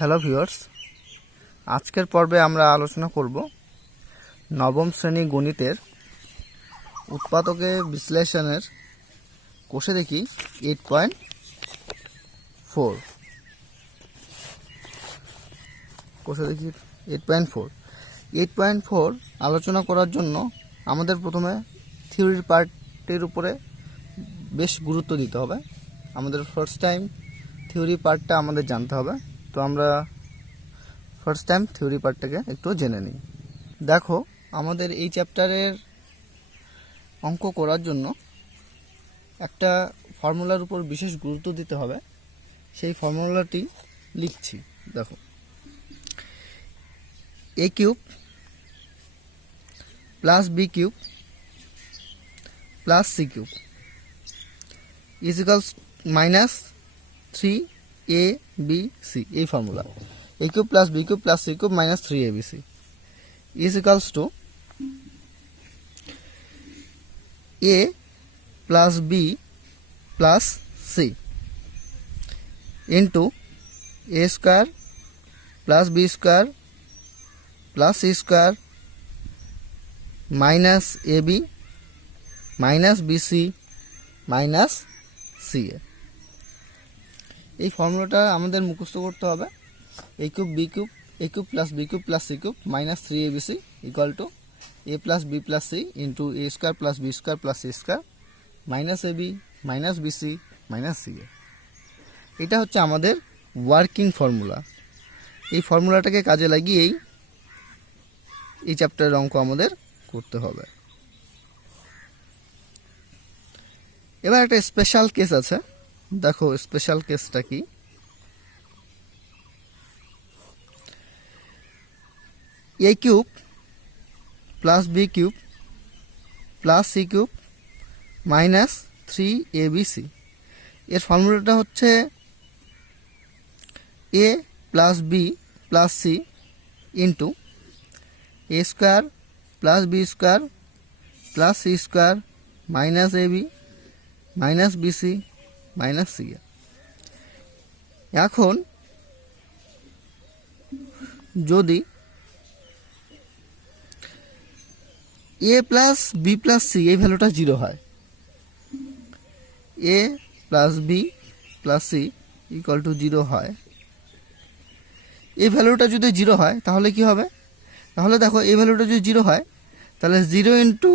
Hello viewers, আজকের পর্বে আমরা আলোচনা করব নবম শ্রেণী গণিতের উৎপাদকে বিশ্লেষণের কোষে দেখি 8.4 কোষে দেখি 8.4 আলোচনা করার জন্য আমাদের প্রথমে থিওরির পার্টের উপরে বেশ গুরুত্ব দিতে হবে। আমাদের ফার্স্ট টাইম থিওরি পার্টটা আমাদের জানতে হবে। তো আমরা ফার্স্ট টাইম থিওরি পার্টটাকে একটু জেনে নিই। দেখো, আমাদের এই চ্যাপ্টারের অঙ্ক করার জন্য একটা ফর্মুলার উপর বিশেষ গুরুত্ব দিতে হবে। সেই ফর্মুলাটি লিখছি। দেখো, a cube plus B cube plus C cube is equals minus 3abc, এই formula a cube plus B cube plus C cube minus 3abc is equals to a plus B plus C into a square plus B square plus C square minus ab minus BC minus C এ। এই ফর্মুলাটা আমাদের মুখস্থ করতে হবে। a cube B cube a cube plus B cube plus C cube minus 3abc equal to a plus B plus C into a square plus B square plus C square minus ab minus BC minus C A. এটা হচ্ছে আমাদের working formula. এই ফর্মুলাটাকে কাজে লাগিয়েই এই চ্যাপ্টারের অঙ্ক আমাদের করতে হবে। এবার একটা স্পেশাল কেস আছে। দেখো, স্পেশাল কেসটা কি। a cube plus B cube plus C cube minus 3abc, এর ফর্মুলাটা হচ্ছে a plus B plus C into a square plus B square plus C square minus ab minus BC minus c. এখন যদি a plus B plus c এই ভ্যালুটা 0 হয়, a plus B plus c equal to 0 হয়, এই ভ্যালুটা যদি 0 হয় তাহলে কি হবে? তাহলে দেখো, এই ভ্যালুটা যদি 0 হয় তাহলে 0 ইন্টু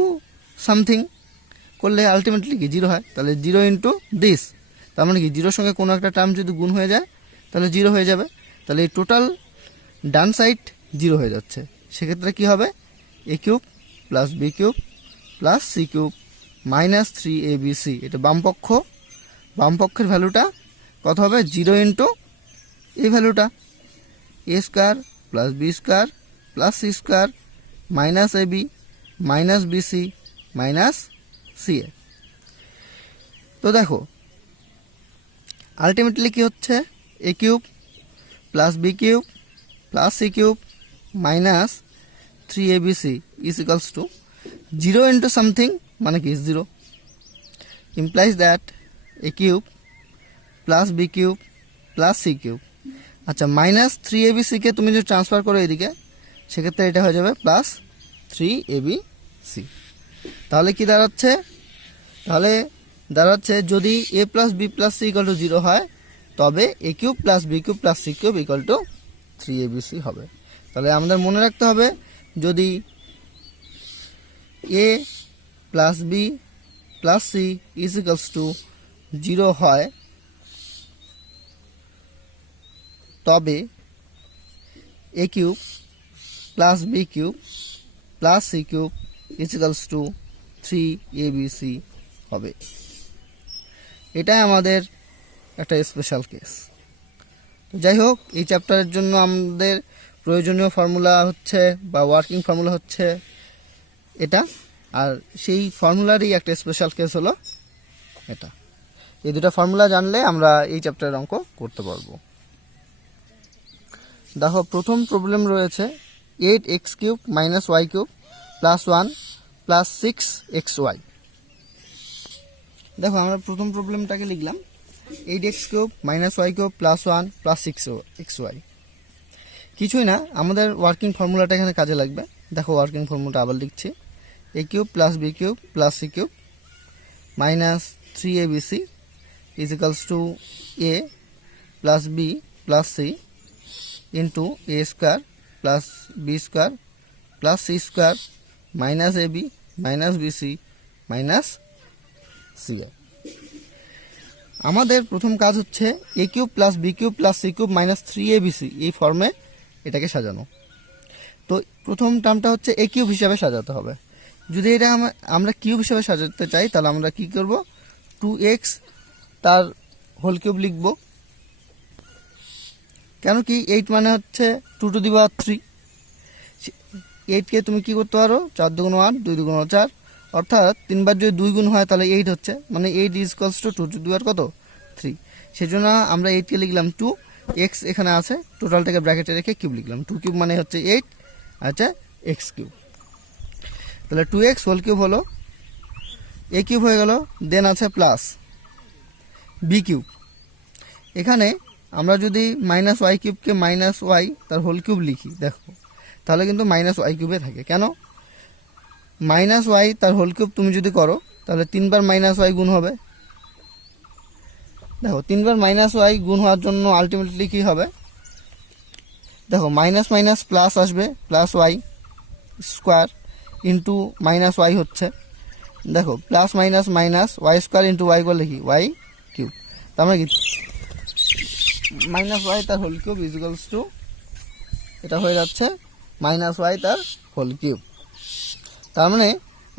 সামথিং করলে আলটিমেটলি কি 0 হয়। তাহলে 0 ইন্টু দিস, তার মানে কি 0-র সঙ্গে কোনো একটা টার্ম যদি গুণ হয়ে যায় তাহলে 0 হয়ে যাবে। তাহলে এই টোটাল ডান সাইড 0 হয়ে যাচ্ছে। সেক্ষেত্রে কি হবে? a cube plus B cube plus C cube minus 3abc, এটা বামপক্ষের ভ্যালুটা কত হবে? 0 ইন্টু এই ভ্যালুটা a square plus B square plus C square minus ab minus BC minus C এ। তো দেখো, আলটিমেটলি কি হচ্ছে? a cube plus B cube plus C cube minus 3abc is equals to 0 into something, মানে কি 0, implies that a cube plus B cube plus C cube. আচ্ছা, minus 3abc কে তুমি যদি ট্রান্সফার করো এদিকে, সেক্ষেত্রে এটা হয়ে যাবে প্লাস 3abc। তাহলে কি দাঁড়াচ্ছে? যদি a plus B plus c equal to 0 হয়, তবে a cube plus B cube plus C cube equal to 3abc হবে। তাহলে আমাদের মনে রাখতে হবে, যদি a plus B plus c is equals to 0 হয়, তবে a cube plus B cube plus C cube is equals to 3abc হবে। এটাই আমাদের একটা স্পেশাল কেস। তো যাই হোক, এই চ্যাপ্টারের জন্য আমাদের প্রয়োজনীয় ফর্মুলা হচ্ছে বা ওয়ার্কিং ফর্মুলা হচ্ছে এটা, আর সেই ফর্মুলারই একটা স্পেশাল কেস হলো এটা। এই দুটো ফর্মুলা জানলে আমরা এই চ্যাপ্টারের অঙ্ক করতে পারবো। দেখো, প্রথম প্রবলেম রয়েছে 8x cube minus y cube plus 1 plus 6xy। দেখো, আমরা প্রথম প্রবলেমটাকে লিখলাম 8x cube minus y cube plus 1 plus 6xy। কিছুই না, আমাদের ওয়ার্কিং ফর্মুলাটা এখানে কাজে লাগবে। দেখো ওয়ার্কিং ফর্মুলাটা আবার লিখছি, a cube plus B cube plus C cube minus 3abc is equals to a plus B plus C into a square plus B square plus C square minus a b minus BC minus C a. আমাদের প্রথম কাজ হচ্ছে a cube plus B cube plus C cube minus 3abc এই ফর্মে এটাকে সাজানো। তো প্রথম টার্মটা হচ্ছে এ কিউব হিসাবে সাজাতে হবে। যদি এটা আমরা কিউব হিসাবে সাজাতে চাই তাহলে আমরা কি করব, 2x তার হোল কিউব লিখব। কেন কি 8 মানে হচ্ছে 2 টু দি পাওয়ার 3। 8কে তুমি কি করতে পারো, 4 দুগুণ 8 2 দুগুণ 4, অর্থাৎ 3 বার যদি 2 গুণ হয় তাহলে 8 হচ্ছে, মানে 8 is equals to 2 to the power কত 3। সেজন্য আমরা 8কে লিখলাম 2, x এখানে আছে, টোটালটাকে ব্র্যাকেটে রেখে কিউব লিখলাম। 2 কিউব মানে হচ্ছে 8, আচ্ছা x কিউব। তাহলে 2x হোল কিউব হলো, এ কিউব হয়ে গেল, দেন আছে প্লাস বি কিউব। এখানে আমরা যদি মাইনাস ওয়াই কিউবকে মাইনাস ওয়াই তার হোল কিউব লিখি, দেখো তাহলে কিন্তু মাইনাস ওয়াই কিউবে থাকে। কেন, মাইনাস ওয়াই তার হোল কিউব তুমি যদি করো তাহলে 3 বার মাইনাস ওয়াই গুণ হবে। দেখো 3 বার মাইনাস ওয়াই গুণ হওয়ার জন্য আলটিমেটলি কী হবে, দেখো মাইনাস মাইনাস প্লাস আসবে, plus y square into minus y হচ্ছে, দেখো plus minus minus y square into y করলে কি ওয়াই কিউব। তার মানে কি মাইনাস ওয়াই তার whole cube is equals to, এটা হয়ে যাচ্ছে মাইনাস ওয়াই তার হোল কিউব। তার মানে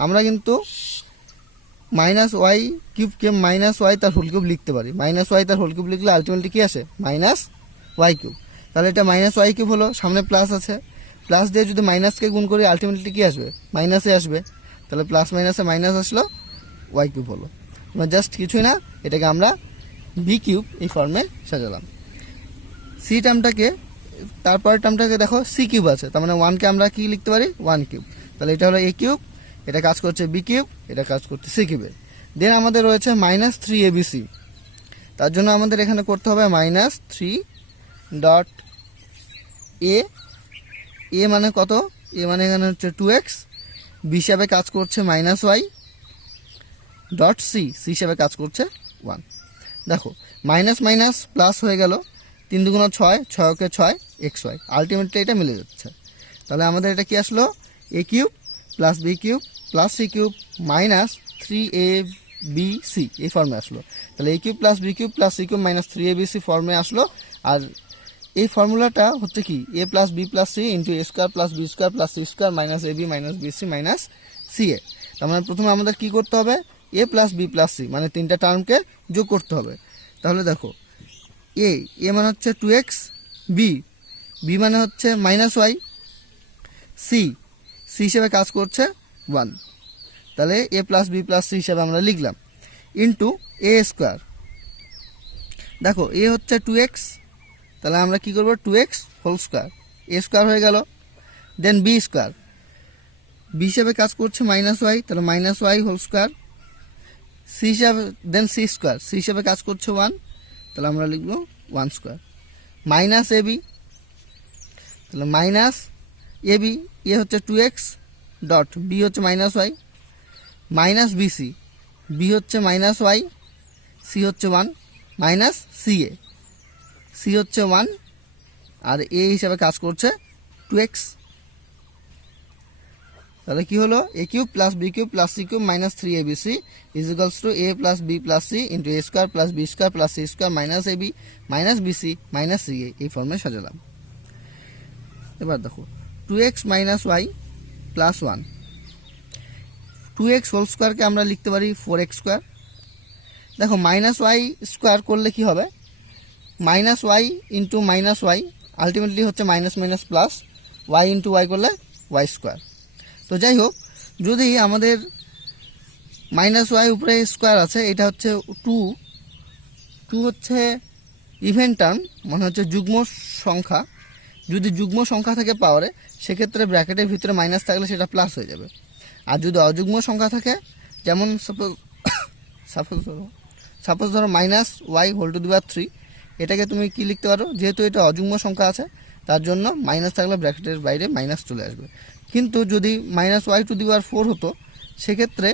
আমরা কিন্তু মাইনাস ওয়াই কিউবকে মাইনাস ওয়াই তার হোল কিউব লিখতে পারি। মাইনাস ওয়াই তার হোল কিউব লিখলে আলটিমেটলি কী আসে, মাইনাস ওয়াই কিউব। তাহলে এটা মাইনাস ওয়াই কিউব হলো, সামনে প্লাস আছে, প্লাস দিয়ে যদি মাইনাসকে গুণ করি আলটিমেটলি কী আসবে, মাইনাসে আসবে। তাহলে প্লাস মাইনাসে মাইনাস আসলো, ওয়াই কিউব হলো। মানে জাস্ট কিছুই না, এটাকে আমরা বি কিউব এই ফর্মে সাজালাম। সি টার্মটাকে, তারপরের টার্মটাকে দেখো সি কিউব আছে, তার মানে 1কে আমরা কি লিখতে পারি, 1 কিউব। তাহলে এটা হলো এ কিউব, এটা কাজ করছে বি কিউব, এটা কাজ করছে সি কিউবে। দেন আমাদের রয়েছে মাইনাস 3abc, তার জন্য আমাদের এখানে করতে হবে মাইনাস 3 ডট এ মানে কত, এ মানে এখানে হচ্ছে 2x, বি হিসাবে কাজ করছে মাইনাস ওয়াই ডট সি হিসাবে কাজ করছে 1। দেখো মাইনাস মাইনাস প্লাস হয়ে গেল, 3 দুগুণ 6, 6কে 6 xy, আলটিমেটলি এটা মিলে যাচ্ছে। তাহলে আমাদের এটা কি আসলো, a cube plus B cube plus C cube minus 3abc এই ফর্মে আসলো। তাহলে a cube plus B cube plus C cube minus 3abc ফর্মে আসলো। আর এই ফর্মুলাটা হচ্ছে কি, a plus B plus C into a square plus B square plus C square minus a b minus BC minus C a. তার মানে প্রথমে আমাদের কি করতে হবে, a plus B plus c মানে 3টা টার্মকে যোগ করতে হবে। তাহলে দেখো এ মানে হচ্ছে 2x, বি মানে হচ্ছে মাইনাস ওয়াই, সি হিসেবে কাজ করছে 1। তাহলে এ প্লাস বি প্লাস সি হিসেবে আমরা লিখলাম ইন্টু এ স্কোয়ার। দেখো এ হচ্ছে 2x, তাহলে আমরা কি করব, 2x whole square, a square হয়ে গেল। দেন বি স্কোয়ার, বি হিসেবে কাজ করছে মাইনাস ওয়াই, তাহলে minus y whole square, c হিসাবে, দেন সি স্কোয়ার, সি হিসেবে কাজ করছে 1, তাহলে আমরা লিখব 1 স্কোয়ার মাইনাস এ বি, তাহলে মাইনাস এ বি, এ হচ্ছে 2x ডট বি হচ্ছে minus y minus bc, b হচ্ছে মাইনাস ওয়াই, সি হচ্ছে 1 মাইনাস সি হচ্ছে 1 আর এ হিসাবে কাজ করছে 2x। তাহলে কি হলো, a cube plus B cube plus C cube minus 3abc is equals to a plus B plus C into a square plus B square plus C square minus a b minus BC minus C এ এই ফর্মে সাজালাম। এবার দেখো 2x minus Y plus 1, 2x whole স্কোয়ারকে আমরা লিখতে পারি 4x square. দেখো minus y square করলে কি হবে, minus y into minus y ultimately হচ্ছে minus minus plus, y into y করলে ওয়াই স্কোয়ার। তো যাই হোক, যদি আমাদের মাইনাস ওয়াই উপরে স্কোয়ার আছে, এটা হচ্ছে 2 হচ্ছে ইভেন টার্ম, মানে হচ্ছে যুগ্ম সংখ্যা। যদি যুগ্ম সংখ্যা থাকে পাওয়ারে, সেক্ষেত্রে ব্র্যাকেটের ভিতরে মাইনাস থাকলে সেটা প্লাস হয়ে যাবে। আর যদি অযুগ্ম সংখ্যা থাকে, যেমন সাপোজ ধরো minus y whole to the power 3, এটাকে তুমি কি লিখতে পারো, যেহেতু এটা অযুগ্ম সংখ্যা আছে তার জন্য মাইনাস থাকলে ব্র্যাকেটের বাইরে মাইনাস চলে আসবে। কিন্তু যদি -y⁴ হতো সেক্ষেত্রে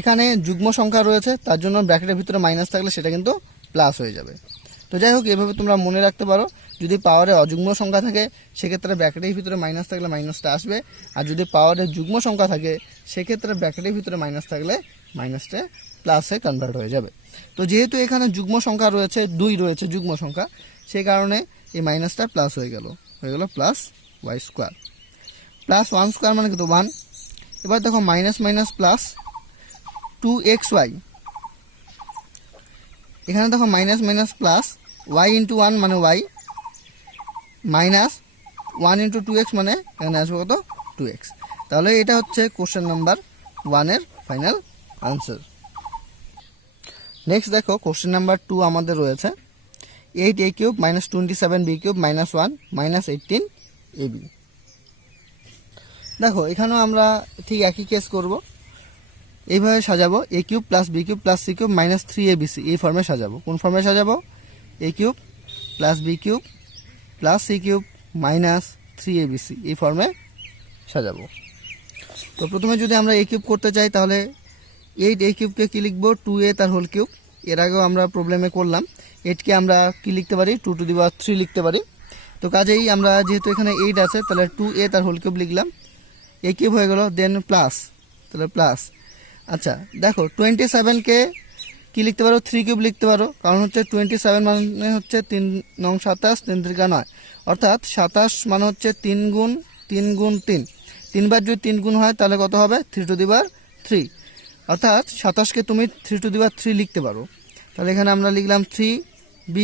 এখানে যুগ্ম সংখ্যা রয়েছে, তার জন্য ব্র্যাকেটের ভিতরে মাইনাস থাকলে সেটা কিন্তু প্লাস হয়ে যাবে। তো যাই হোক, এভাবে তোমরা মনে রাখতে পারো, যদি পাওয়ারে অযুগ্ম সংখ্যা থাকে সেক্ষেত্রে ব্র্যাকেটের ভিতরে মাইনাস থাকলে মাইনাসটা আসবে, আর যদি পাওয়ারে যুগ্ম সংখ্যা থাকে সেক্ষেত্রে ব্র্যাকেটের ভিতরে মাইনাস থাকলে মাইনাসটা প্লাসে কনভার্ট হয়ে যাবে। তো যেহেতু এখানে যুগ্ম সংখ্যা রয়েছে, 2 রয়েছে যুগ্ম সংখ্যা, সেই কারণে এই মাইনাসটা প্লাস হয়ে গেল প্লাস y²। প্লাস 1² মানে কিন্তু 1। এবার দেখো মাইনাস মাইনাস প্লাস 2xy, এখানে দেখো মাইনাস মাইনাস প্লাস y × 1 মানে y, মাইনাস 1 × 2x মানে এখানে আসবে কত 2x। তাহলে এটা হচ্ছে কোশ্চেন নাম্বার 1 এর ফাইনাল আনসার। নেক্সট দেখো কোশ্চেন নাম্বার 2 আমাদের রয়েছে 8a³ - 27b³ - 1 - 18ab। দেখো এখানেও আমরা ঠিক একই কেস করব, এইভাবে সাজাবো a³ + b³ + c³ - 3abc, এই ফর্মে সাজাবো। কোন ফর্মে সাজাবো? a³ + b³ + c³ - 3abc, এই ফর্মে সাজাবো। তো প্রথমে যদি আমরা a³ করতে চাই তাহলে 8a³ কি লিখবো? 2a তার হোল কিউব। এর আগেও আমরা প্রবলেমে করলাম। 8কে আমরা কি লিখতে পারি? 2⁻³ লিখতে পারি। তো কাজেই আমরা যেহেতু এখানে 8 আছে তাহলে 2a তার হোল কিউব লিখলাম, a³ হয়ে গেল, দেন প্লাস, তাহলে প্লাস। আচ্ছা দেখো 27কে কি লিখতে পারো? 3³ লিখতে পারো, কারণ হচ্ছে 27 মানে হচ্ছে 3 নং 27, 3 × 9, অর্থাৎ 27 মানে হচ্ছে 3 × 3 × 3, 3 বার যদি 3 গুণ হয় তাহলে কত হবে? 3⁻3, অর্থাৎ 27কে তুমি 3⁻3 লিখতে পারো। তাহলে এখানে আমরা লিখলাম 3b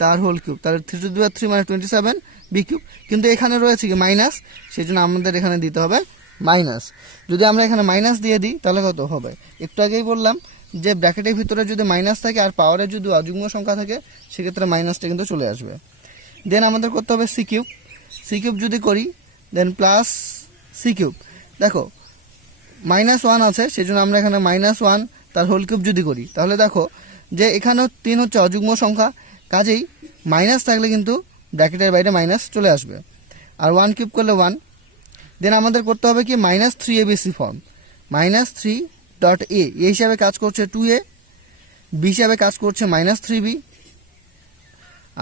তার হোল কিউব, তাহলে 3⁻3 মানে 27b³। কিন্তু এখানে রয়েছে কি মাইনাস, সেই জন্য আমাদের এখানে দিতে হবে মাইনাস। যদি আমরা এখানে মাইনাস দিয়ে দিই তাহলে কত হবে? একটু আগেই বললাম যে ব্র্যাকেটের ভিতরে যদি মাইনাস থাকে আর পাওয়ারে যদি অযুগ্ম সংখ্যা থাকে সেক্ষেত্রে মাইনাসটা কিন্তু চলে আসবে। দেন আমাদের করতে হবে c³ যদি করি দেন প্লাস c³। দেখো -1 আছে, সেই জন্য আমরা এখানে -1 তার হোল কিউব যদি করি তাহলে দেখো যে এখানেও 3 হচ্ছে অযুগ্ম সংখ্যা, কাজেই মাইনাস থাকলে কিন্তু ব্র্যাকেটের বাইরে মাইনাস চলে আসবে। আর 1³ করলে 1। দেন আমাদের করতে হবে কি -3abc ফর্ম, -3.a এ হিসাবে কাজ করছে 2a, b হিসাবে কাজ করছে -3b,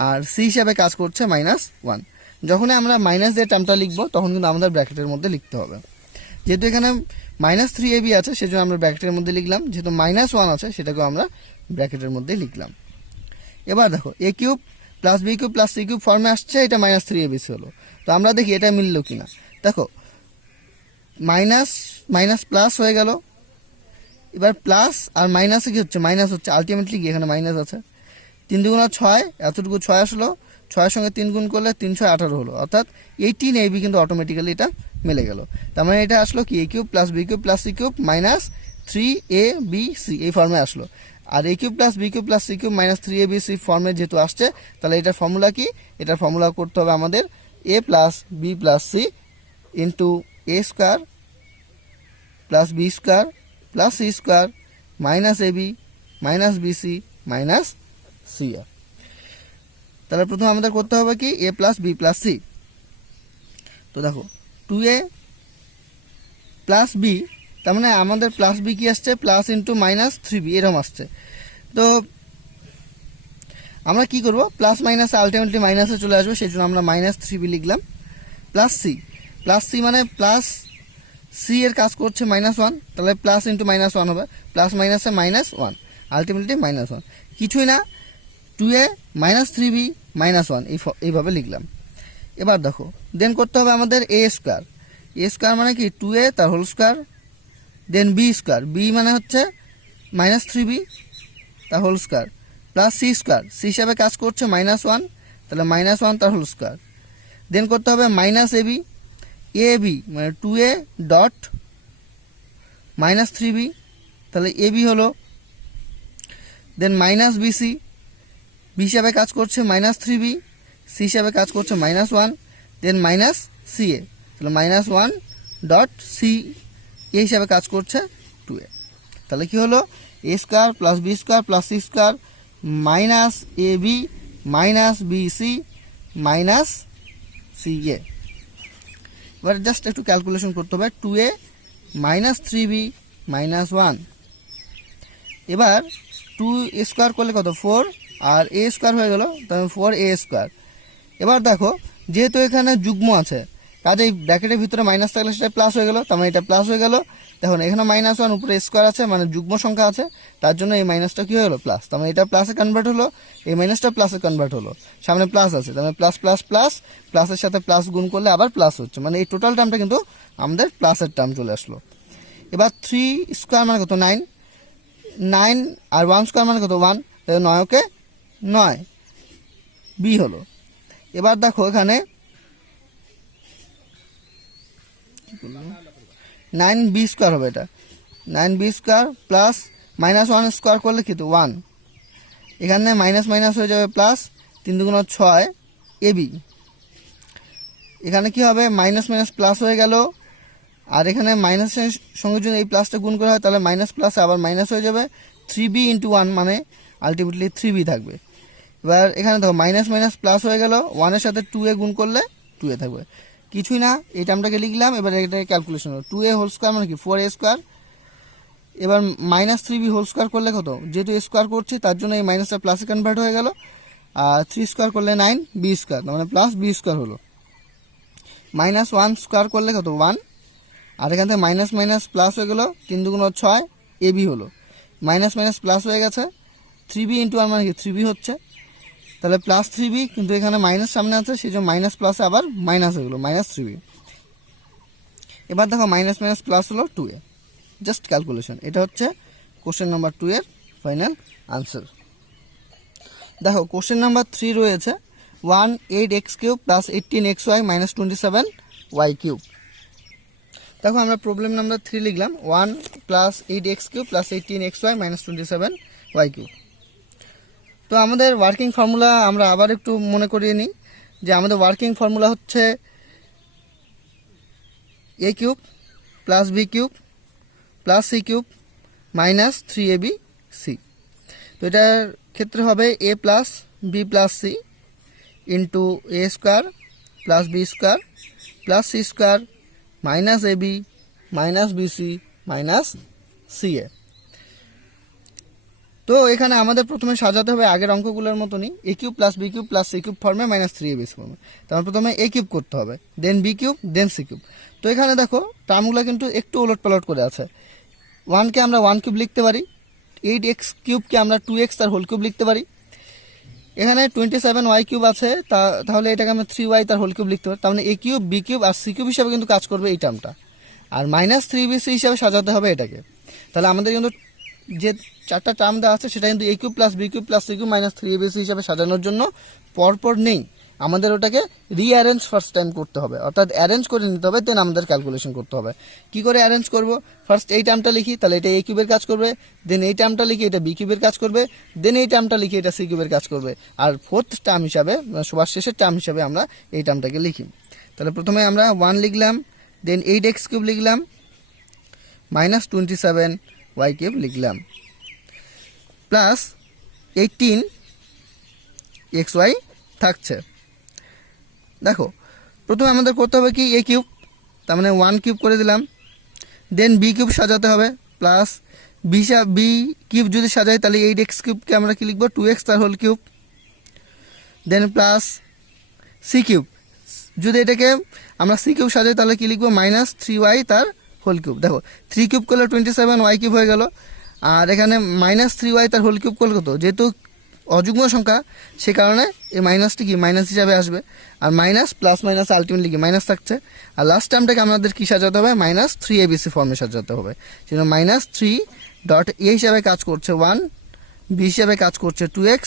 আর c হিসাবে কাজ করছে -1। যখন আমরা মাইনাস দিয়ে টার্মটা লিখবো তখন কিন্তু আমাদের ব্র্যাকেটের মধ্যে লিখতে হবে। যেহেতু এখানে -3ab আছে সেজন্য আমরা ব্র্যাকেটের মধ্যে লিখলাম, যেহেতু -1 আছে সেটাকেও আমরা ব্র্যাকেটের মধ্যে লিখলাম। এবার দেখো a³ + b³ + c³ ফর্মে আসছে, এটা -3abc হলো। তো আমরা দেখি এটা মিলল কিনা। দেখো মাইনাস মাইনাস প্লাস হয়ে গেল, এবার প্লাস আর মাইনাসে কি হচ্ছে? মাইনাস হচ্ছে, আলটিমেটলি কি এখানে মাইনাস আছে। 3 × 6, এতটুকু 6 আসলো, 6-এর সঙ্গে 3 গুণ করলে 3 × 6 = 18 হলো, অর্থাৎ 18ab কিন্তু অটোমেটিক্যালি এটা মিলে গেল। তার মানে এটা আসলো কি a³ + b³ + c³ - 3abc, এই ফর্মে আসলো। আর a³ + b³ + c³ - 3abc ফর্মে যেহেতু আসছে তাহলে এটার ফর্মুলা কি? এটার ফর্মুলা করতে হবে আমাদের a + b + c * a² + b² + c² - ab - bc - c। তাহলে প্রথমে আমাদের করতে হবে কি a + b + c। তো দেখো 2a + b, তার মানে আমাদের প্লাস b কি আসছে? প্লাস ইন্টু -3b এরকম আসছে। তো আমরা কি করব? প্লাস মাইনাসে আলটিমেটলি মাইনাসে চলে আসবে, সেই জন্য আমরা -3b লিখলাম। প্লাস c মানে প্লাস c এর কাজ করছে -1, তাহলে প্লাস ইন্টু -1 হবে, প্লাস মাইনাসে -1, আলটিমেটলি -1, কিছুই না। 2a -3b -1, এইভাবে লিখলাম। এবার দেখো দেন করতে হবে আমাদের a² মানে কি 2a তার হোল স্কোয়ার, দেন b², b মানে হচ্ছে -3b তার whole square, plus c² c হিসাবে কাজ করছে -1, তাহলে -1 তার হোল স্কোয়ার। দেন করতে হবে ab মানে 2a ডট -3b, তাহলে ab হলো। দেন -bc, b হিসাবে কাজ করছে -3b, c হিসাবে কাজ করছে -1, দেন -ca, তাহলে -1 ডট c এ হিসাবে কাজ করছে 2a। তাহলে কি হলো? a² + b² + c² - ab minus BC minus C a. এবার জাস্ট একটু ক্যালকুলেশন করতে হবে, 2a মাইনাস 3b মাইনাস 1। এবার 2 স্কোয়ার করলে কত 4, আর a স্কোয়ার হয়ে গেল, তাহলে 4a স্কোয়ার। এবার দেখো যেহেতু এখানে যুগ্ম আছে, কাজে এই ব্র্যাকেটের ভিতরে মাইনাস থাকলে সেটা প্লাস হয়ে গেল, তার মানে এটা প্লাস হয়ে গেল। দেখুন এখানে -1 উপরে স্কোয়ার আছে, মানে যুগ্ম সংখ্যা আছে, তার জন্য এই মাইনাসটা কি হয়ে গেলো প্লাস, তার মানে এটা প্লাসে কনভার্ট হলো, এই মাইনাসটা প্লাসে কনভার্ট হলো, সামনে প্লাস আছে, তার মানে প্লাস প্লাস প্লাস, প্লাসের সাথে প্লাস গুণ করলে আবার প্লাস হচ্ছে, মানে এই টোটাল টার্মটা কিন্তু আমাদের প্লাসের টার্ম চলে আসলো। এবার 3 স্কোয়ার মানে কত 9, 9 আর 1 স্কোয়ার মানে কত 1, তাহলে 9 কে 9 বি হলো। এবার দেখো এখানে 9b স্কোয়ার হবে, এটা 9b স্কোয়ার প্লাস -1 স্কোয়ার করলে কিন্তু 1, এখানে মাইনাস মাইনাস হয়ে যাবে প্লাস, 3 দুগুণ 6 এবি। এখানে কি হবে মাইনাস মাইনাস প্লাস হয়ে গেল, আর এখানে মাইনাসের সঙ্গে যদি এই প্লাসটা গুণ করা হয় তাহলে মাইনাস প্লাসে আবার মাইনাস হয়ে যাবে, 3b ইন্টু 1 মানে আলটিমেটলি 3b থাকবে। এবার এখানে দেখো মাইনাস মাইনাস প্লাস হয়ে গেল, 1-এর সাথে 2a গুণ করলে 2a থাকবে, কিছুই না, এই টার্মটাকে লিখলাম। এবার এটা ক্যালকুলেশন হলো 2a হোল স্কোয়ার মানে কি 4a স্কোয়ার। এবার -3b হোল স্কোয়ার করলে কত, যেহেতু স্কোয়ার করছি তার জন্য এই মাইনাসটা প্লাসে কনভার্ট হয়ে গেল, আর 3 স্কোয়ার করলে 9b স্কোয়ার, মানে প্লাস b স্কোয়ার হলো। -1 স্কোয়ার করলে কত 1, আর এখান থেকে মাইনাস মাইনাস প্লাস হয়ে গেল, 3 দুগুণ 6 ab হলো, মাইনাস মাইনাস প্লাস হয়ে গেছে, 3b ইন্টু 1 মানে কি 3b হচ্ছে, তাহলে প্লাস 3b, কিন্তু এখানে মাইনাস সামনে আছে সেই জন্য মাইনাস প্লাসে আবার মাইনাস হয়ে গেলো -3b। এবার দেখো মাইনাস মাইনাস প্লাস হলো 2a, জাস্ট ক্যালকুলেশন। এটা হচ্ছে কোশ্চেন নাম্বার 2 এর ফাইনাল আনসার। দেখো কোশ্চেন নাম্বার 3 রয়েছে 18x³ plus 18xy minus 27y cube. দেখো আমরা প্রবলেম নাম্বার 3 লিখলাম 1 plus 8x³ plus 18xy minus 27y cube. তো আমাদের ওয়ার্কিং ফর্মুলা আমরা আবার একটু মনে করিয়ে নিই, যে আমাদের ওয়ার্কিং ফর্মুলা হচ্ছে a³ plus b³ plus c³ minus 3abc। তো এটার ক্ষেত্রে হবে a plus b plus c into a square plus b square plus c square minus ab minus bc minus ca। তো এখানে আমাদের প্রথমে সাজাতে হবে আগের অঙ্কগুলোর মতনই, a³ plus b³ plus c³ ফর্মে মাইনাস 3abc ফর্মে। তারপর প্রথমে a³ করতে হবে, দেন b³ দেন c³। তো এখানে দেখো টার্মগুলো কিন্তু একটু ওলট পালট করে আছে, 1কে আমরা 1³ লিখতে পারি, 8x³ আমরা 2x তার হোল কিউব লিখতে পারি, এখানে 27y³ আছে, তাহলে এটাকে আমরা 3y তার হোল কিউব লিখতে পারি। তার মানে a³ b³ আর c³ হিসাবে কিন্তু কাজ করবে এই টার্মটা, আর মাইনাস 3abc হিসাবে সাজাতে হবে এটাকে। তাহলে আমাদের কিন্তু যে 4টা টার্ম দেওয়া আছে সেটা কিন্তু a³ plus b³ plus c³ minus 3abc হিসাবে সাজানোর জন্য পরপর নেই, আমাদের ওটাকে রিঅ্যারেঞ্জ ফার্স্ট টাইম করতে হবে, অর্থাৎ অ্যারেঞ্জ করে নিতে হবে, দেন আমাদের ক্যালকুলেশন করতে হবে। কি করে অ্যারেঞ্জ করব, ফার্স্ট এই টার্মটা লিখি, তাহলে এটা a³ এর কাজ করবে, দেন এই টার্মটা লিখি এটা b³ এর কাজ করবে, দেন এই টার্মটা লিখি এটা c³ এর কাজ করবে, আর ফোর্থ টার্ম হিসাবে সবার শেষের টার্ম হিসাবে আমরা এই টার্মটাকে লিখি। তাহলে প্রথমে আমরা 1 লিখলাম, দেন 8x³ লিখলাম, মাইনাস 27y³ লিখলাম, প্লাস 18xy থাকছে। দেখো প্রথমে আমাদের করতে হবে কি a³, তার মানে 1³ করে দিলাম, দেন b³ সাজাতে হবে, প্লাস b³ যদি সাজাই তাহলে 8x³ আমরা কি লিখবো 2x তার হোল কিউব, দেন প্লাস c³ যদি এটাকে আমরা c³ সাজাই তাহলে কি লিখবো মাইনাস 3y তার হোল কিউব। দেখো 3³ করলে 27y³ হয়ে গেল, আর এখানে মাইনাস 3y তার হোল কিউব করলে কত, যেহেতু অযুগ্ম সংখ্যা সে কারণে এই মাইনাসটি কি মাইনাস হিসাবে আসবে, আর মাইনাস প্লাস মাইনাস আলটিমেটলি কি মাইনাস থাকছে, আর লাস্ট টার্মটাকে আমাদের কি সাজাতে হবে মাইনাস 3abc ফর্মে সাজাতে হবে। সেজন্য -3 হিসাবে কাজ করছে 1, b হিসাবে কাজ করছে 2x,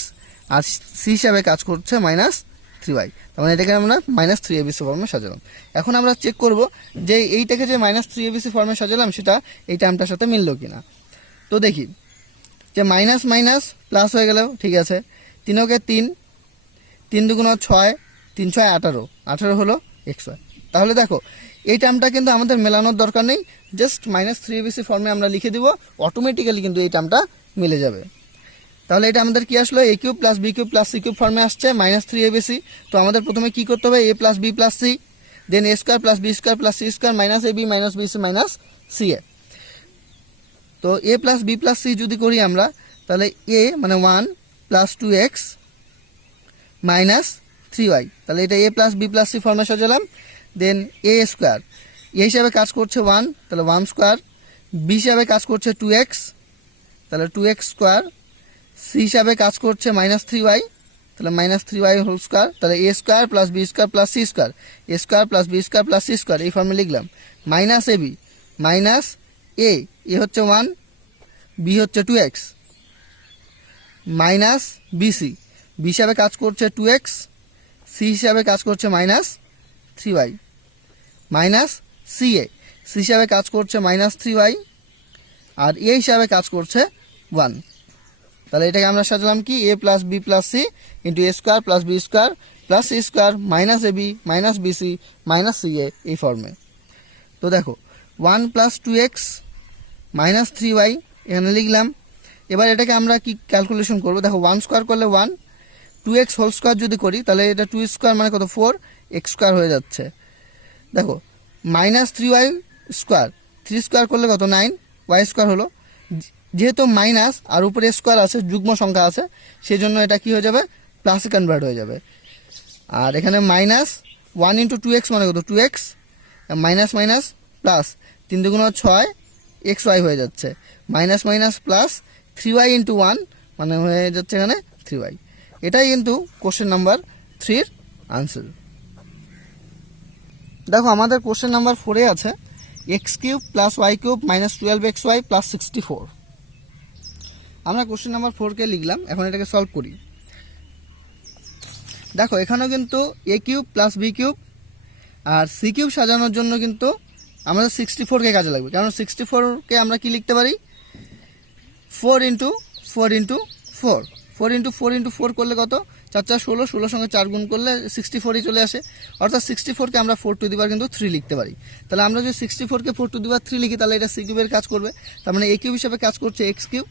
আর c হিসাবে কাজ করছে -3y। তার মানে এটাকে আমরা -3abc ফর্মে সাজালাম। এখন আমরা চেক করব যে এইটাকে যে -3abc ফর্মে সাজালাম সেটা এই টার্মটার সাথে মিললো কিনা। তো দেখি যে মাইনাস মাইনাস প্লাস হয়ে গেল, ঠিক আছে, 3 3, 3 দুগুণ 6, 3 6 18, 18 হলো xy। তাহলে দেখো এই টার্মটা কিন্তু আমাদের মেলানোর দরকার নেই, জাস্ট -3abc ফর্মে আমরা লিখে দিব, অটোমেটিক্যালি কিন্তু এই টার্মটা মিলে যাবে। তাহলে এটা আমাদের কি আসলো, a cube plus B cube plus C cube ফর্মে আসছে -3abc। তো আমাদের প্রথমে কি করতে হবে, a plus B plus c, then a square plus B square plus C square minus a b minus b c minus C এ। তো a plus B plus c যদি করি আমরা, তাহলে এ মানে 1 প্লাস 2x মাইনাস 3y, তাহলে এটা এ plus B plus c ফর্মে সাজালাম। দেন a square, এ হিসাবে কাজ করছে 1, তাহলে 1 স্কোয়ার, বি হিসাবে কাজ করছে 2x, তাহলে 2x স্কোয়ার, সি হিসাবে কাজ করছে -3y, তাহলে -3y হোল স্কোয়ার, তাহলে a square plus B square plus C square, a square plus B square plus C square এই ফর্মে লিখলাম। Minus a b minus a হচ্ছে 1, বি হচ্ছে 2x, মাইনাস বিসি, বি হিসাবে কাজ করছে 2x, সি হিসাবে কাজ করছে -3y, মাইনাস সি এ, সি হিসাবে কাজ করছে -3y, আর এ হিসাবে কাজ করছে 1। তাহলে এটাকে আমরা সাজালাম কি, a plus B plus C into a square plus B square plus C square minus a b minus BC minus C এ এই ফর্মে। তো দেখো 1 প্লাস 2x মাইনাস 3y এখানে লিখলাম। এবার এটাকে আমরা কি ক্যালকুলেশন করবো, দেখো 1 স্কোয়ার করলে 1, 2x হোল স্কোয়ার যদি করি তাহলে এটা 2 স্কোয়ার মানে কত 4, x স্কোয়ার হয়ে যাচ্ছে। দেখো -3y স্কোয়ার, 3 স্কোয়ার করলে কত 9, y স্কোয়ার হলো, যেহেতু মাইনাস আর উপরে স্কোয়ার আছে যুগ্ম সংখ্যা আছে সেই জন্য এটা কি হয়ে যাবে, প্লাসে কনভার্ট হয়ে যাবে। আর এখানে -1 ইন্টু 2x মানে কত 2x, মাইনাস মাইনাস প্লাস 3 দুগুণ 6 xy হয়ে যাচ্ছে, minus minus plus 3y into 1 মানে হয়ে যাচ্ছে এখানে 3y। এটাই কিন্তু কোশ্চেন নাম্বার 3 আনসার। দেখো আমাদের কোশ্চেন নাম্বার 4 এ আছে x³ + y³ - 12xy + 64। আমরা কোশ্চেন নাম্বার 4 কে লিখলাম, এখন এটাকে সলভ করি। দেখো এখানেও কিন্তু a³ + b³ আর c³ সাজানোর জন্য কিন্তু আমাদের 64 কে কাজে লাগবে, কারণ 64 কে আমরা কি লিখতে পারি, 4 ইন্টু 4 ইন্টু 4, 4 ইন্টু 4 ইন্টু 4 করলে কত 4 4 16, 16 সঙ্গে 4 গুণ করলে 64ই চলে আসে, অর্থাৎ 64 কে আমরা 4 টু দি পাওয়ার কিন্তু 3 লিখতে পারি। তাহলে আমরা যদি 64 কে 4 টু দি পাওয়ার 3 লিখি তাহলে এটা c³ এর কাজ করবে, তার মানে a³ হিসাবে কাজ করছে x³,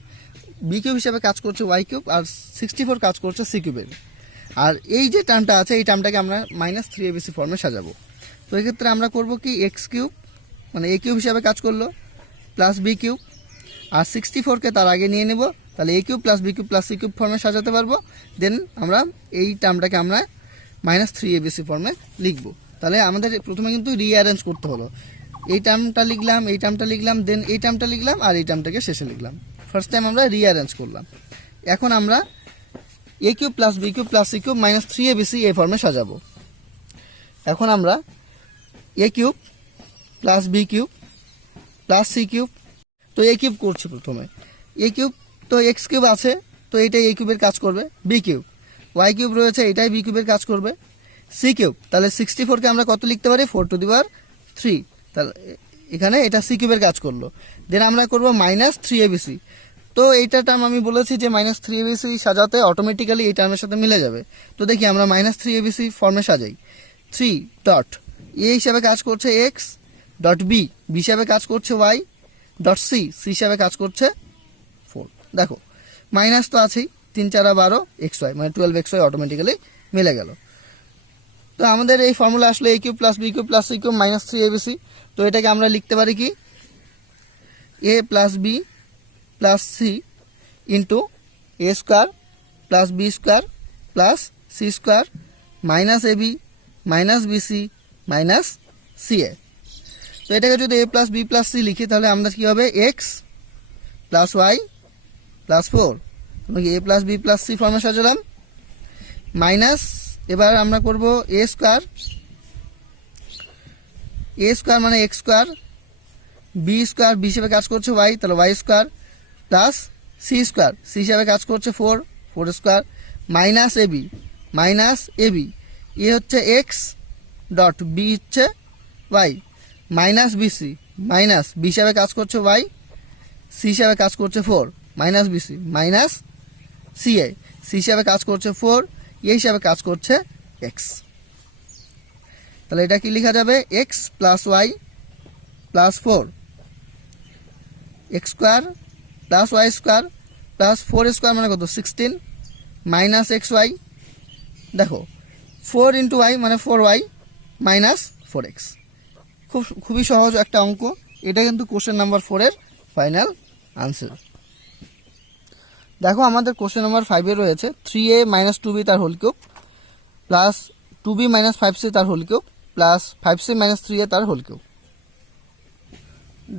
b³ হিসাবে কাজ করছে y³ আর 64 কাজ করছে c³ এর। আর এই যে টার্মটা আছে এই টার্মটাকে আমরা -3abc ফর্মে সাজাবো। তো এই ক্ষেত্রে আমরা করব কি, x³ মানে a³ হিসাবে কাজ করলো প্লাস b³ আর 64 কে তার আগে নিয়ে নেব, তাহলে a³ plus b³ plus c³ ফর্মে সাজাতে পারবো। দেন আমরা এই টার্মটাকে আমরা -3abc ফর্মে লিখব। তাহলে আমাদের প্রথমে কিন্তু রিঅ্যারেঞ্জ করতে হলো, এই টার্মটা লিখলাম, এই টার্মটা লিখলাম, দেন এই টার্মটা লিখলাম আর এই টার্মটাকে শেষে লিখলাম। ফার্স্ট টাইম আমরা রিঅ্যারেঞ্জ করলাম। এখন আমরা a³ plus b³ plus c³ -3abc এই ফর্মে সাজাবো। এখন আমরা a³ plus b³ plus c³ তো a³ করছি প্রথমে, a³ তো x³ আছে তো এটাই a³ এর কাজ করবে, b³ y³ রয়েছে এটাই b³ এর কাজ করবে, c³ তাহলে 64 কে আমরা কত লিখতে পারি, 4 টু দি পাওয়ার 3, তাহলে এখানে এটা c³ এর কাজ করলো। দেন আমরা করব -3abc। তো এইটা টার্ম আমি বলেছি যে -3abc সাজাতে অটোমেটিক্যালি এই টার্মের সাথে মিলে যাবে। তো দেখি আমরা -3abc ফর্মে সাজাই। 3 ডট a হিসাবে কাজ করছে x, ডট b হিসাবে কাজ করছে y, ডট সি হিসাবে কাজ করছে 4। দেখো মাইনাস তো আছেই, 3 4 12 xy মানে 12xy অটোমেটিক্যালি মিলে গেল। তো আমাদের এই ফর্মুলা আসলে a³ plus b³ plus c³ -3abc। তো এটাকে আমরা লিখতে পারি কি, a plus b plus C into a square plus b square plus C square minus ab minus BC minus C এ। তো এটাকে যদি a plus B plus c লিখি তাহলে আমাদের কি হবে, x plus y plus 4, a plus B plus c ফর্মে সাজালাম। মাইনাস এবার আমরা করব a স্কোয়ার মানে x square, b square b হিসেবে কাজ করছে ওয়াই তাহলে y square plus C square c হিসাবে কাজ করছে 4 স্কোয়ার মাইনাস এবি এ হচ্ছে এক্স ডট বি হচ্ছে y minus BC minus b হিসাবে কাজ করছে ওয়াই, সি হিসাবে কাজ করছে 4 মাইনাস বিসি মাইনাস সি হিসাবে কাজ করছে 4, এ হিসাবে কাজ করছে এক্স। তাহলে এটা কি লেখা যাবে, x plus y plus 4 x square plus y square plus 4 square মানে কত 16 মাইনাস এক্স ওয়াই, দেখো 4 ইন্টু ওয়াই মানে 4y মাইনাস 4x। খুবই সহজ একটা অঙ্ক, এটা কিন্তু কোশ্চেন নাম্বার 4 এর ফাইনাল আনসার। দেখো আমাদের কোশ্চেন নাম্বার 5 এ রয়েছে 3a মাইনাস 2b তার whole cube plus 2b minus 5c তার whole cube plus 5c minus 3a তার হোল কিউব।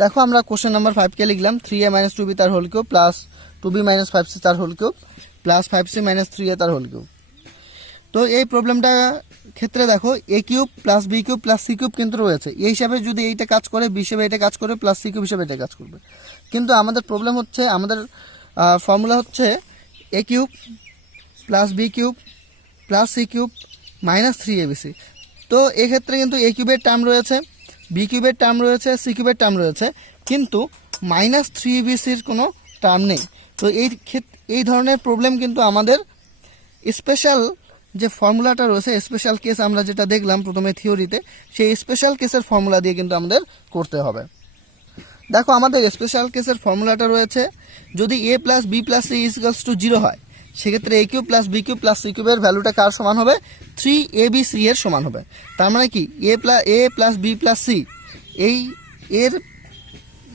দেখো আমরা কোশ্চেন নাম্বার 5 কে লিখলাম 3a মাইনাস 2b তার whole cube plus 2b minus 5c তার whole cube plus 5c minus 3a তার whole cube. তো এই প্রবলেমটা ক্ষেত্রে দেখো a cube plus b cube plus c cube কিন্তু রয়েছে, এই হিসাবে যদি এইটা কাজ করে b হিসাবে এটা কাজ করে প্লাস c কিউব হিসাবে এটা কাজ করবে। কিন্তু আমাদের প্রবলেম হচ্ছে, আমাদের ফর্মুলা হচ্ছে a cube plus b cube plus c cube minus 3abc। তো এক্ষেত্রে কিন্তু a কিউবের টার্ম রয়েছে, b কিউবের টার্ম রয়েছে, c কিউবের টার্ম রয়েছে, কিন্তু মাইনাস 3abcর কোনো টার্ম নেই। তো এই ধরনের প্রবলেম কিন্তু আমাদের স্পেশাল যে ফর্মুলাটা রয়েছে, স্পেশাল কেস আমরা যেটা দেখলাম প্রথমে থিওরিতে, সেই স্পেশাল কেসের ফর্মুলা দিয়ে কিন্তু আমাদের করতে হবে। দেখো আমাদের স্পেশাল কেসের ফর্মুলাটা রয়েছে, যদি a plus b plus c equals to 0 হয়, সেক্ষেত্রে a cube plus b cube plus c কিউবের ভ্যালুটা কার সমান হবে? 3abc এর সমান হবে। তার মানে কি a plus b plus c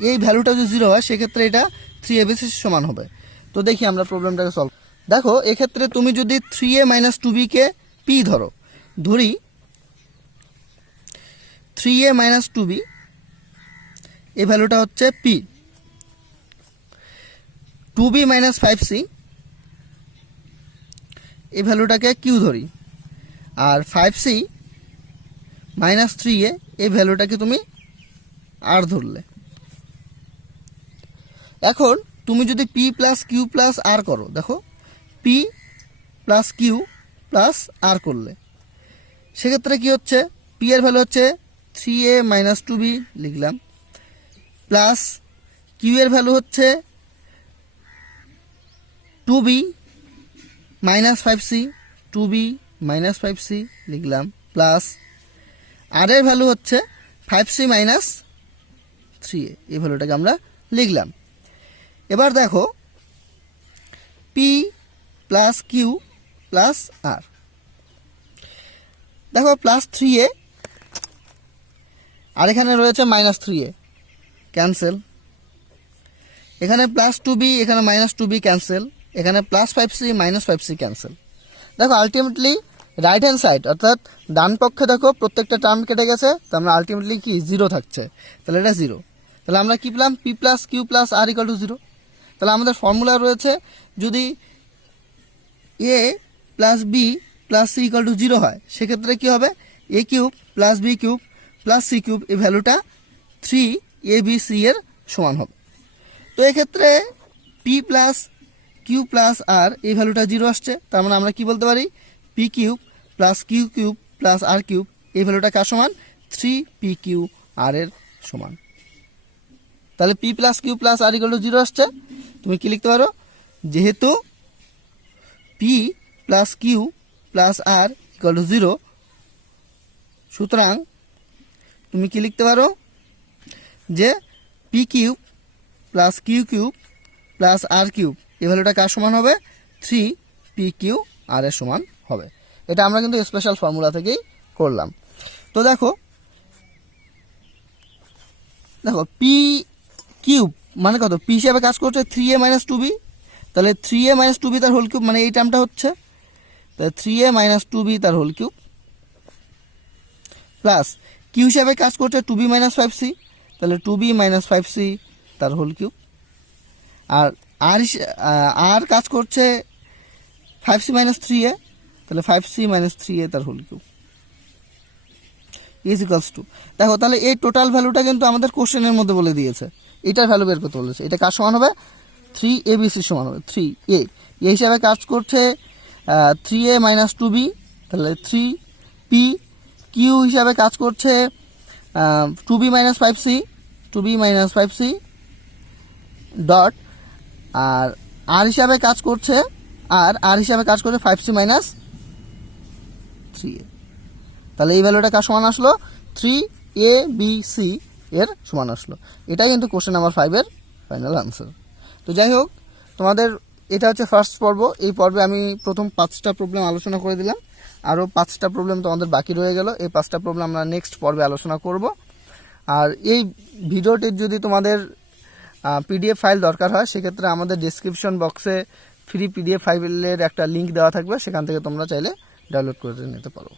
এই ভ্যালুটা যদি 0 হয়, সেক্ষেত্রে এটা 3abc এর সমান হবে। তো দেখি আমরা প্রবলেমটাকে সলভ। দেখো এক্ষেত্রে তুমি যদি 3a মাইনাস 2b কে p ধরি 3a মাইনাস 2b এই ভ্যালুটা হচ্ছে p, 2b মাইনাস 5c এই ভ্যালুটাকে q ধরি, আর 5c মাইনাস 3a এই ভ্যালুটাকে তুমি r ধরলে। এখন তুমি যদি p plus q plus r করো, দেখো p plus q plus r করলে সেক্ষেত্রে কি হচ্ছে, p এর ভ্যালু হচ্ছে 3a মাইনাস 2b লিখলাম, প্লাস q এর ভ্যালু হচ্ছে 2b minus 5c, 2b minus 5c লিখলাম, প্লাস r এর ভ্যালু হচ্ছে 5c মাইনাস 3a এই ভ্যালুটাকে আমরা লিখলাম। এবার দেখো p plus q plus r, দেখো প্লাস 3a আর এখানে রয়েছে মাইনাস 3a ক্যান্সেল, এখানে প্লাস 2b এখানে মাইনাস 2b ক্যান্সেল, এখানে plus 5c minus 5c cancel. দেখো আলটিমেটলি রাইট হ্যান্ড সাইড অর্থাৎ ডান পক্ষে দেখো প্রত্যেকটা টার্ম কেটে গেছে, তো আমরা আলটিমেটলি কি 0 থাকছে, তাহলে এটা 0। তাহলে আমরা কি পেলাম, p plus q plus r equal to 0। তাহলে আমাদের ফর্মুলা রয়েছে, যদি a plus b plus c equal to 0 হয়, সেক্ষেত্রে কি হবে, a cube plus b cube plus c cube এই ভ্যালুটা 3abc এর সমান হবে। তো এক্ষেত্রে p plus q plus r এই ভ্যালুটা 0 আসছে, তার মানে আমরা কি বলতে পারি, p cube plus q cube plus r cube এই ভ্যালুটা কার সমান, 3pqr এর সমান। তাহলে p plus q plus r equal to 0 আসছে, তুমি কি লিখতে পারো, যেহেতু p plus q plus r equal to 0, সুতরাং তুমি কি লিখতে পারো, যে p cube plus q cube plus r cube এই ভ্যালুটা কার সমান হবে, 3pqr এর সমান হবে। এটা আমরা কিন্তু স্পেশাল ফর্মুলা থেকেই করলাম। তো দেখো p কিউব মানে কত, p হিসাবে কাজ করছে 3a মাইনাস 2b, তাহলে 3a মাইনাস 2b তার হোল কিউব মানে এই টার্মটা হচ্ছে, তাহলে 3a মাইনাস 2b তার হোল কিউব প্লাস q হিসাবে কাজ করছে 2b মাইনাস 5c, তাহলে 2b মাইনাস 5c তার হোল কিউব, আর r কাজ করছে 5c মাইনাস 3a, তাহলে 5c মাইনাস 3a তার whole cube is equals to. দেখো তাহলে এই টোটাল ভ্যালুটা কিন্তু আমাদের কোশ্চেনের মধ্যে বলে দিয়েছে, এটার ভ্যালু বের করতে বলেছে। এটা কার সমান হবে, 3abc সমান হবে 3a, এই হিসাবে কাজ করছে 3a মাইনাস 2b, তাহলে 3p, q হিসাবে কাজ করছে 2b minus 5c, 2b minus 5c dot, আর r হিসাবে কাজ করছে r হিসাবে কাজ করছে 5c মাইনাস 3a। তাহলে এই ভ্যালুটা কার সমান আসলো, 3abc এর সমান আসলো। এটাই কিন্তু কোশ্চেন নাম্বার 5 এর ফাইনাল আনসার। তো যাই হোক, তোমাদের এটা হচ্ছে ফার্স্ট পর্ব। এই পর্বে আমি প্রথম 5টা প্রবলেম আলোচনা করে দিলাম, আরও 5টা প্রবলেম তোমাদের বাকি রয়ে গেল। এই 5টা প্রবলেম আমরা নেক্সট পর্বে আলোচনা করব। আর এই ভিডিওটির যদি তোমাদের পিডিএফ ফাইল দরকার হয়, সেক্ষেত্রে আমাদের ডিসক্রিপশন বক্সে ফ্রি পিডিএফ ফাইলের একটা লিঙ্ক দেওয়া থাকবে, সেখান থেকে তোমরা চাইলে ডাউনলোড করে নিতে পারো।